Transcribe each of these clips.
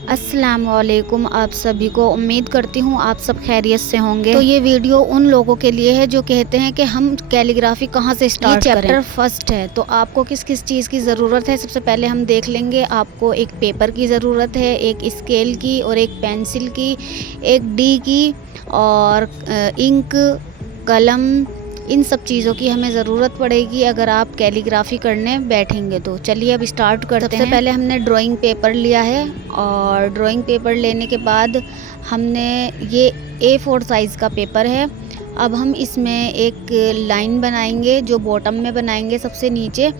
अस्सलाम वालेकुम आप सभी को। उम्मीद करती हूँ आप सब खैरियत से होंगे। तो ये वीडियो उन लोगों के लिए है जो कहते हैं कि हम कैलीग्राफी कहाँ से स्टार्ट करें। चैप्टर फर्स्ट है, तो आपको किस किस चीज़ की ज़रूरत है सबसे पहले हम देख लेंगे। आपको एक पेपर की ज़रूरत है, एक स्केल की और एक पेंसिल की, एक डी की और इंक, कलम, इन सब चीज़ों की हमें ज़रूरत पड़ेगी अगर आप कैलीग्राफी करने बैठेंगे। तो चलिए अब स्टार्ट करते हैं। सबसे पहले हमने ड्राइंग पेपर लिया है और ड्राइंग पेपर लेने के बाद हमने ये A4 साइज़ का पेपर है। अब हम इसमें एक लाइन बनाएंगे जो बॉटम में बनाएंगे सबसे नीचे।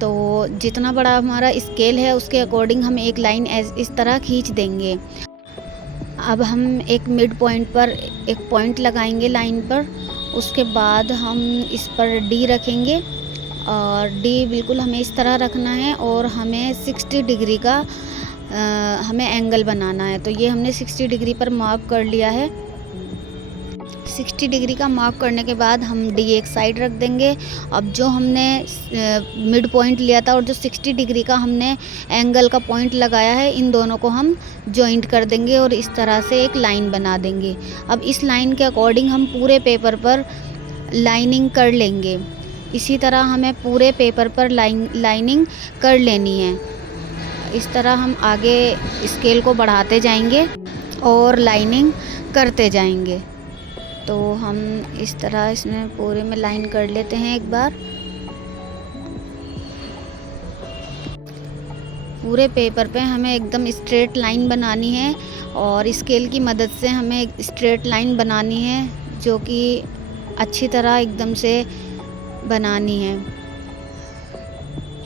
तो जितना बड़ा हमारा स्केल है उसके अकॉर्डिंग हम एक लाइन इस तरह खींच देंगे। अब हम एक मिड पॉइंट पर एक पॉइंट लगाएंगे लाइन पर। उसके बाद हम इस पर डी रखेंगे और डी बिल्कुल हमें इस तरह रखना है और हमें 60 डिग्री का हमें एंगल बनाना है। तो ये हमने 60 डिग्री पर मार्क कर लिया है। 60 डिग्री का मार्क करने के बाद हम डी एक साइड रख देंगे। अब जो हमने मिड पॉइंट लिया था और जो 60 डिग्री का हमने एंगल का पॉइंट लगाया है, इन दोनों को हम जॉइंट कर देंगे और इस तरह से एक लाइन बना देंगे। अब इस लाइन के अकॉर्डिंग हम पूरे पेपर पर लाइनिंग कर लेंगे। इसी तरह हमें पूरे पेपर पर लाइनिंग कर लेनी है। इस तरह हम आगे स्केल को बढ़ाते जाएंगे और लाइनिंग करते जाएंगे। तो हम इस तरह इसमें पूरे में लाइन कर लेते हैं एक बार। पूरे पेपर पे हमें एकदम स्ट्रेट लाइन बनानी है और स्केल की मदद से हमें एक स्ट्रेट लाइन बनानी है जो कि अच्छी तरह एकदम से बनानी है,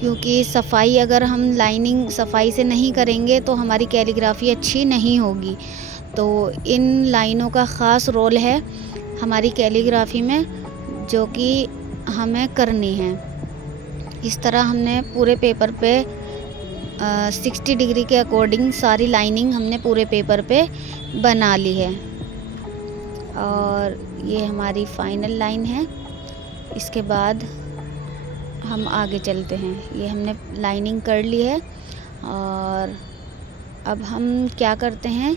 क्योंकि सफाई अगर हम लाइनिंग सफाई से नहीं करेंगे तो हमारी कैलीग्राफी अच्छी नहीं होगी। तो इन लाइनों का ख़ास रोल है हमारी कैलीग्राफी में जो कि हमें करनी है। इस तरह हमने पूरे पेपर पे 60 डिग्री के अकॉर्डिंग सारी लाइनिंग हमने पूरे पेपर पे बना ली है और ये हमारी फाइनल लाइन है। इसके बाद हम आगे चलते हैं। ये हमने लाइनिंग कर ली है और अब हम क्या करते हैं,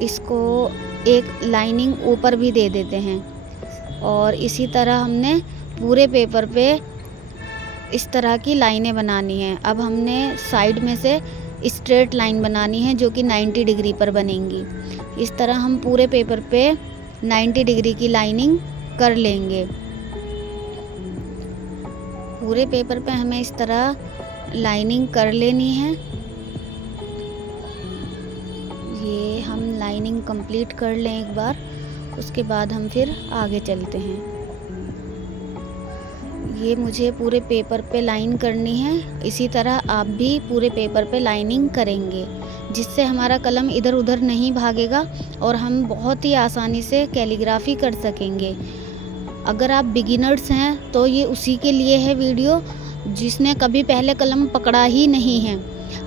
इसको एक लाइनिंग ऊपर भी दे देते हैं और इसी तरह हमने पूरे पेपर पे इस तरह की लाइनें बनानी हैं। अब हमने साइड में से स्ट्रेट लाइन बनानी है जो कि 90 डिग्री पर बनेंगी। इस तरह हम पूरे पेपर पे 90 डिग्री की लाइनिंग कर लेंगे। पूरे पेपर पे हमें इस तरह लाइनिंग कर लेनी है। ये हम लाइनिंग कंप्लीट कर लें एक बार, उसके बाद हम फिर आगे चलते हैं। ये मुझे पूरे पेपर पे लाइन करनी है। इसी तरह आप भी पूरे पेपर पे लाइनिंग करेंगे जिससे हमारा कलम इधर उधर नहीं भागेगा और हम बहुत ही आसानी से कैलीग्राफी कर सकेंगे। अगर आप बिगिनर्स हैं तो ये उसी के लिए है वीडियो जिसने कभी पहले कलम पकड़ा ही नहीं है।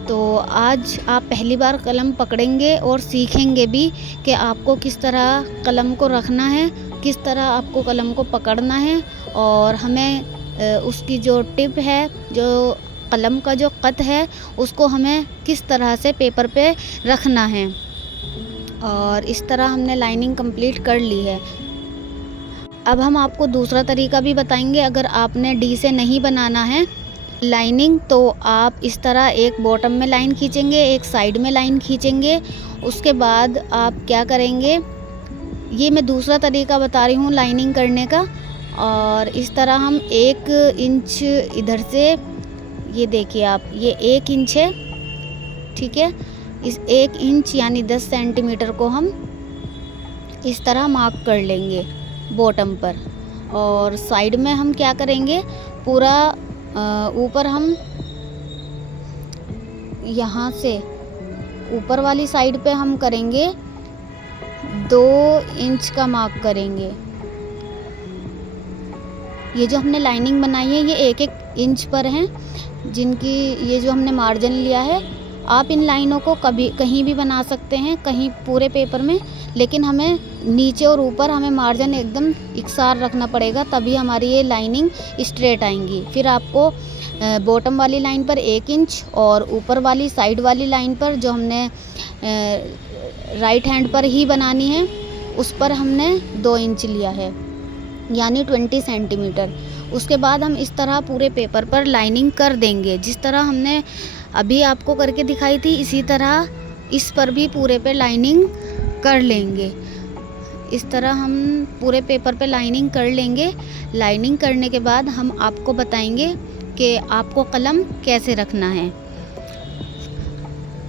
तो आज आप पहली बार कलम पकड़ेंगे और सीखेंगे भी कि आपको किस तरह कलम को रखना है, किस तरह आपको कलम को पकड़ना है और हमें उसकी जो टिप है, जो कलम का जो कत है, उसको हमें किस तरह से पेपर पे रखना है। और इस तरह हमने लाइनिंग कंप्लीट कर ली है। अब हम आपको दूसरा तरीका भी बताएंगे। अगर आपने डी से नहीं बनाना है लाइनिंग तो आप इस तरह एक बॉटम में लाइन खींचेंगे, एक साइड में लाइन खींचेंगे। उसके बाद आप क्या करेंगे, ये मैं दूसरा तरीका बता रही हूँ लाइनिंग करने का। और इस तरह हम 1 इंच इधर से, ये देखिए आप, ये 1 इंच है, ठीक है। इस 1 इंच यानी 10 सेंटीमीटर को हम इस तरह मार्क कर लेंगे बॉटम पर। और साइड में हम क्या करेंगे, पूरा ऊपर हम यहाँ से ऊपर वाली साइड पे हम करेंगे 2 इंच का मार्क करेंगे। ये जो हमने लाइनिंग बनाई है ये 1-1 इंच पर हैं, जिनकी ये जो हमने मार्जिन लिया है। आप इन लाइनों को कहीं भी बना सकते हैं, कहीं पूरे पेपर में, लेकिन हमें नीचे और ऊपर हमें मार्जिन एकदम इकसार रखना पड़ेगा, तभी हमारी ये लाइनिंग स्ट्रेट आएंगी। फिर आपको बॉटम वाली लाइन पर 1 इंच और ऊपर वाली साइड वाली लाइन पर जो हमने राइट हैंड पर ही बनानी है उस पर हमने 2 इंच लिया है, यानी 20 सेंटीमीटर। उसके बाद हम इस तरह पूरे पेपर पर लाइनिंग कर देंगे। जिस तरह हमने अभी आपको करके दिखाई थी इसी तरह इस पर भी पूरे पे लाइनिंग कर लेंगे। इस तरह हम पूरे पेपर पे लाइनिंग कर लेंगे। लाइनिंग करने के बाद हम आपको बताएंगे कि आपको कलम कैसे रखना है।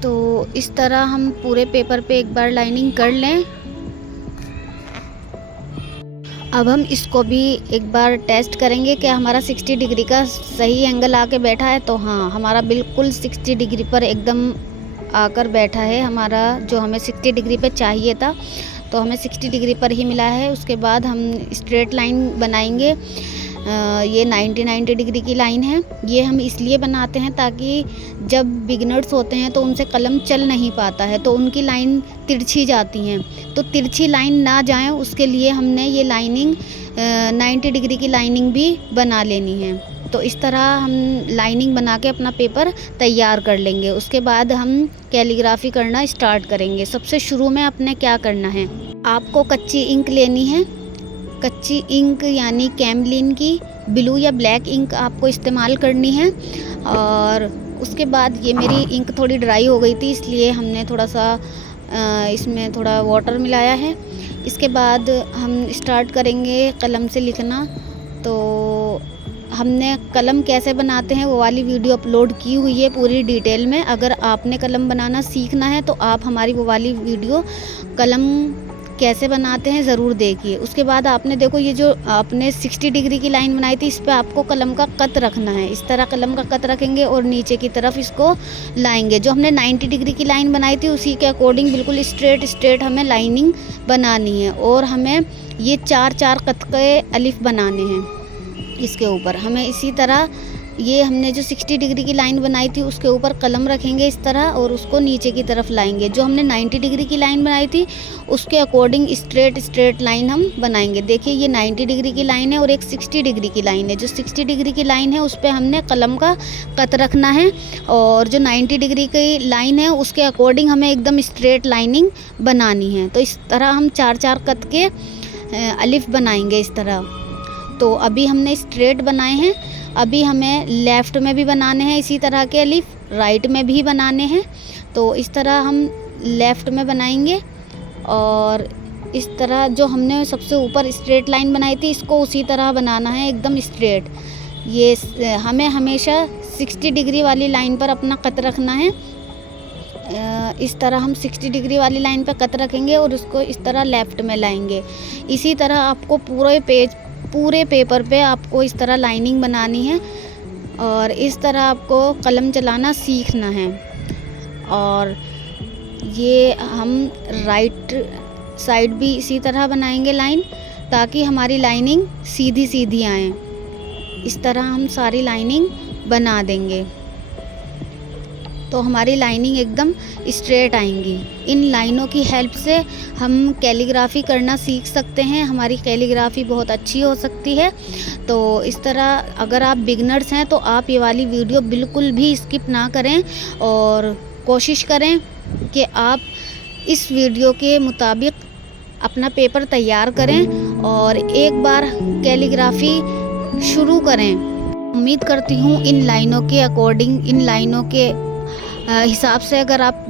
तो इस तरह हम पूरे पेपर पे एक बार लाइनिंग कर लें। अब हम इसको भी एक बार टेस्ट करेंगे कि हमारा 60 डिग्री का सही एंगल आके बैठा है। तो हाँ, हमारा बिल्कुल 60 डिग्री पर एकदम आकर बैठा है। हमारा जो हमें 60 डिग्री पे चाहिए था तो हमें 60 डिग्री पर ही मिला है। उसके बाद हम स्ट्रेट लाइन बनाएंगे। ये 90 डिग्री की लाइन है। ये हम इसलिए बनाते हैं ताकि जब बिगिनर्स होते हैं तो उनसे कलम चल नहीं पाता है, तो उनकी लाइन तिरछी जाती हैं। तो तिरछी लाइन ना जाए उसके लिए हमने ये लाइनिंग 90 डिग्री की लाइनिंग भी बना लेनी है। तो इस तरह हम लाइनिंग बना के अपना पेपर तैयार कर लेंगे। उसके बाद हम कैलीग्राफी करना स्टार्ट करेंगे। सबसे शुरू में आपने क्या करना है, आपको कच्ची इंक लेनी है। कच्ची इंक यानी कैमलिन की ब्लू या ब्लैक इंक आपको इस्तेमाल करनी है। और उसके बाद ये मेरी इंक थोड़ी ड्राई हो गई थी, इसलिए हमने थोड़ा सा इसमें थोड़ा वाटर मिलाया है। इसके बाद हम स्टार्ट करेंगे कलम से लिखना। तो हमने कलम कैसे बनाते हैं वो वाली वीडियो अपलोड की हुई है पूरी डिटेल में। अगर आपने कलम बनाना सीखना है तो आप हमारी वो वाली वीडियो कलम कैसे बनाते हैं ज़रूर देखिए। उसके बाद आपने देखो ये जो आपने 60 डिग्री की लाइन बनाई थी इस पर आपको कलम का कट रखना है। इस तरह कलम का कट रखेंगे और नीचे की तरफ इसको लाएंगे। जो हमने 90 डिग्री की लाइन बनाई थी उसी के अकॉर्डिंग बिल्कुल स्ट्रेट हमें लाइनिंग बनानी है। और हमें ये 4 कट के अलिफ बनाने हैं। इसके ऊपर हमें इसी तरह ये हमने जो 60 डिग्री की लाइन बनाई थी उसके ऊपर कलम रखेंगे इस तरह और उसको नीचे की तरफ लाएंगे। जो हमने 90 डिग्री की लाइन बनाई थी उसके अकॉर्डिंग स्ट्रेट लाइन हम बनाएंगे। देखिए ये 90 डिग्री की लाइन है और एक 60 डिग्री की लाइन है। जो 60 डिग्री की लाइन है उस पर हमने कलम का कट रखना है और जो 90 डिग्री की लाइन है उसके अकॉर्डिंग हमें एकदम स्ट्रेट लाइनिंग बनानी है। तो इस तरह हम 4 कट के अलिफ बनाएंगे इस तरह। तो अभी हमने स्ट्रेट बनाए हैं, अभी हमें लेफ़्ट में भी बनाने हैं इसी तरह के अलिफ, राइट में भी बनाने हैं। तो इस तरह हम लेफ़्ट में बनाएंगे और इस तरह जो हमने सबसे ऊपर स्ट्रेट लाइन बनाई थी इसको उसी तरह बनाना है एकदम स्ट्रेट। ये हमें हमेशा 60 डिग्री वाली लाइन पर अपना कट रखना है। इस तरह हम 60 डिग्री वाली लाइन पर कट रखेंगे और उसको इस तरह लेफ़्ट में लाएंगे। इसी तरह आपको पूरे पेपर पे आपको इस तरह लाइनिंग बनानी है और इस तरह आपको कलम चलाना सीखना है। और ये हम राइट साइड भी इसी तरह बनाएंगे लाइन ताकि हमारी लाइनिंग सीधी आए। इस तरह हम सारी लाइनिंग बना देंगे तो हमारी लाइनिंग एकदम स्ट्रेट आएंगी। इन लाइनों की हेल्प से हम कैलीग्राफी करना सीख सकते हैं। हमारी कैलीग्राफी बहुत अच्छी हो सकती है। तो इस तरह अगर आप बिगनर्स हैं तो आप ये वाली वीडियो बिल्कुल भी स्किप ना करें और कोशिश करें कि आप इस वीडियो के मुताबिक अपना पेपर तैयार करें और एक बार कैलीग्राफी शुरू करें। उम्मीद करती हूँ इन लाइनों के अकॉर्डिंग, इन लाइनों के हिसाब से अगर आप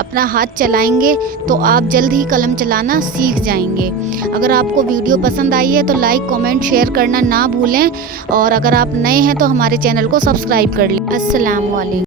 अपना हाथ चलाएंगे तो आप जल्द ही कलम चलाना सीख जाएंगे। अगर आपको वीडियो पसंद आई है तो लाइक, कमेंट, शेयर करना ना भूलें और अगर आप नए हैं तो हमारे चैनल को सब्सक्राइब कर लें। अस्सलाम वालेकुम।